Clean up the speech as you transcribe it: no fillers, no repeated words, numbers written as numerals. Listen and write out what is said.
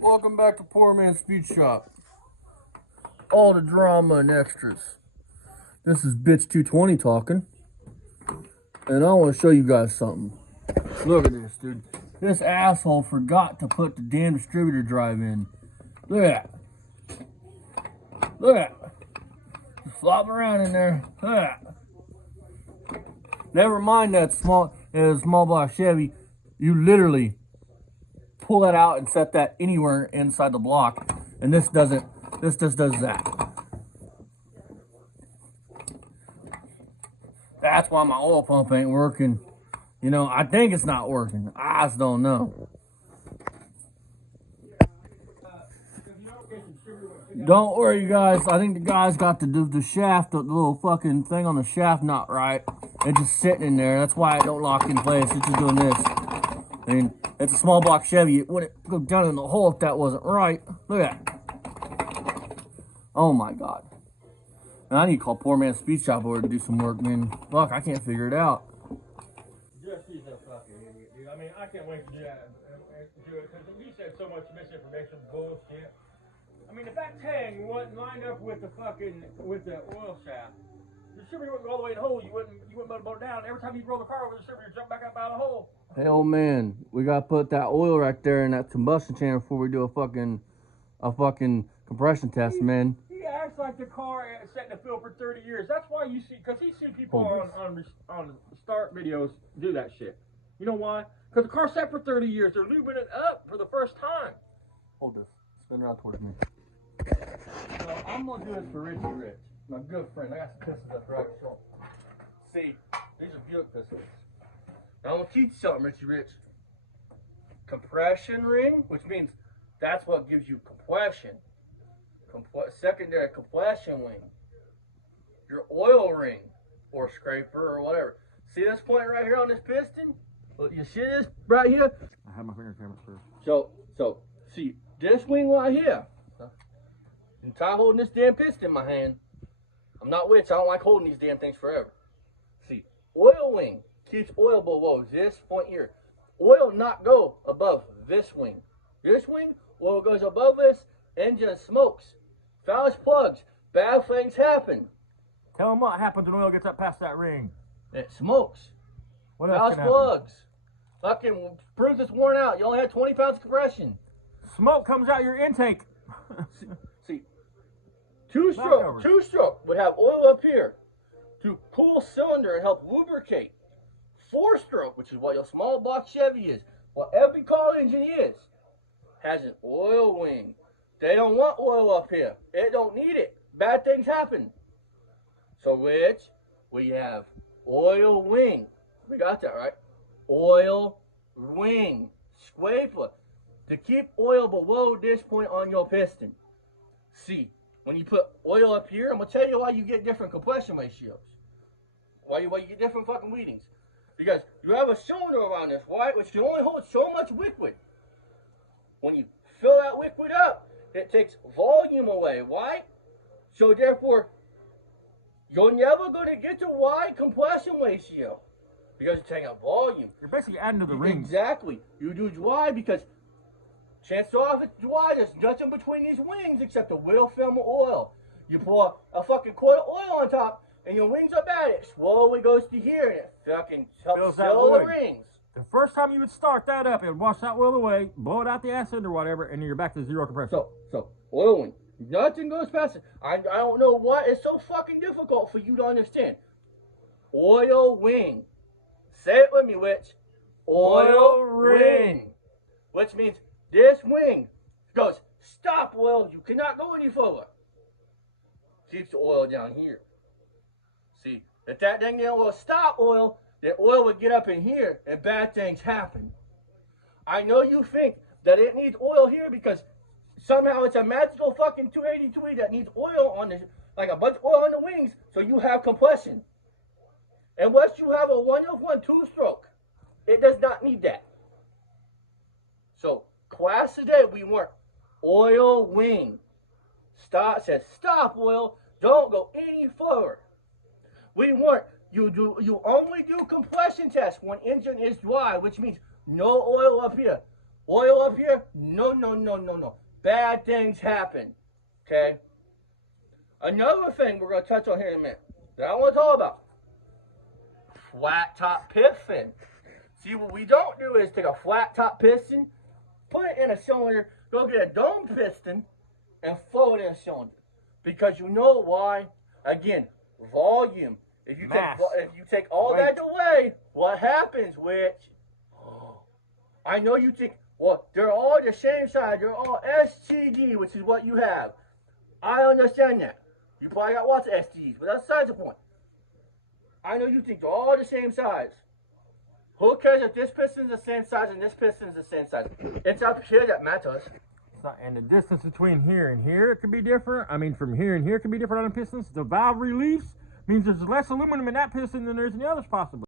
Welcome back to Poor Man's Speed Shop. All the drama and extras. This is bitch220 talking. And I want to show you guys something. Look at this, dude. This asshole forgot to put the damn distributor drive in. Look at that. Look at that. Just flopping around in there. Look at that. Never mind that small block Chevy. You literally pull that out and set that anywhere inside the block. And this doesn't. This just does that. That's why my oil pump ain't working. You know, I think it's not working. I just don't know. Don't worry, guys. I think the guys got the shaft, the little fucking thing on the shaft not right. It's just sitting in there. That's why it don't lock in place. It's just doing this. I mean, it's a small block Chevy. It wouldn't go down in the hole if that wasn't right. Look at that. Oh my God. And I need to call Poor Man's Speed Shop over to do some work, man. Look, I can't figure it out. Just he's a fucking idiot, dude. I mean, I can't wait to do that and do it because he said so much misinformation, bullshit. I mean, if that tang wasn't lined up with the oil shaft, the distributor wouldn't go all the way in the hole. You wouldn't be able to blow it down. Every time you roll the car over, the distributor jump back up out of the hole. Hell, man, we gotta put that oil right there in that combustion chamber before we do a fucking compression test, man. He acts like the car sat in the field for 30 years. That's why you see, because he's seen people on start videos do that shit. You know why? Because the car sat for 30 years. They're lubing it up for the first time. Hold this. Spin around towards me. So I'm gonna do this for Richie Rich, my good friend. I got some pistols up right shoulder. See, these are Buick pistols. Now I'm gonna teach you something, Richie Rich. Compression ring, which means that's what gives you compression. Secondary compression wing. Your oil ring or scraper or whatever. See this point right here on this piston? Well, you see this right here? I have my finger camera first. So see this wing right here. I'm tired holding this damn piston in my hand. I'm not witch. I don't like holding these damn things forever. See, oil wing keeps oil below this point here. Oil not go above this wing. This wing, oil goes above this, engine smokes. Foul plugs, bad things happen. Tell him what happens when oil gets up past that ring. It smokes. What else Foul plugs. Fucking proves it's worn out. You only had 20 pounds of compression. Smoke comes out your intake. See, two stroke would have oil up here to cool cylinder and help lubricate. 4-stroke, which is what your small block Chevy is, what every car engine is, has an oil wing. They don't want oil up here. It don't need it. Bad things happen. So, Rich, we have oil wing. We got that, right? Oil ring. Scraper. To keep oil below this point on your piston. See, when you put oil up here, I'm going to tell you why you get different compression ratios. Why you get different fucking readings. Because you have a cylinder around this, right, which can only hold so much liquid. When you fill that liquid up, it takes volume away. Why? So therefore, you're never going to get to wide compression ratio because you're taking up volume. You're basically adding to the ring. Exactly. You do dry because chances are if it's dry, there's nothing between these wings except a little film of oil. You pour a fucking quart of oil on top, and your wings are bad. It slowly goes to here, and it fucking helps fill the rings. The first time you would start that up, it would wash that oil away, blow it out the acid or whatever, and then you're back to zero compression. So oil wing. Nothing goes past it. I don't know what is so fucking difficult for you to understand. Oil wing. Say it with me, Witch. Oil ring. Which means this wing goes, stop oil, you cannot go any further. Keeps the oil down here. See, if that dang will stop oil, then oil would get up in here and bad things happen. I know you think that it needs oil here because somehow it's a magical fucking 283 that needs oil on this, like a bunch of oil on the wings, so you have compression. Unless you have a 1-of-1 2-stroke, it does not need that. So, class today, we want oil wing. Says stop oil, don't go any further. We want you only do compression tests when engine is dry, which means no oil up here. Oil up here? No, no, no, no, no. Bad things happen. Okay? Another thing we're going to touch on here in a minute that I want to talk about. Flat top piston. See, what we don't do is take a flat top piston, put it in a cylinder, go get a dome piston, and throw it in a cylinder. Because you know why? Again, volume. If you take all that away, what happens? Which I know you think, well, they're all the same size. They're all STD, which is what you have. I understand that. You probably got lots of STDs, but that's besides the point. I know you think they're all the same size. Who cares if this piston's the same size and this piston's the same size? It's up here that matters. And the distance between here and here, it could be different. I mean, from here and here, it could be different on the pistons. The valve reliefs means there's less aluminum in that piston than there's in the others, possibly.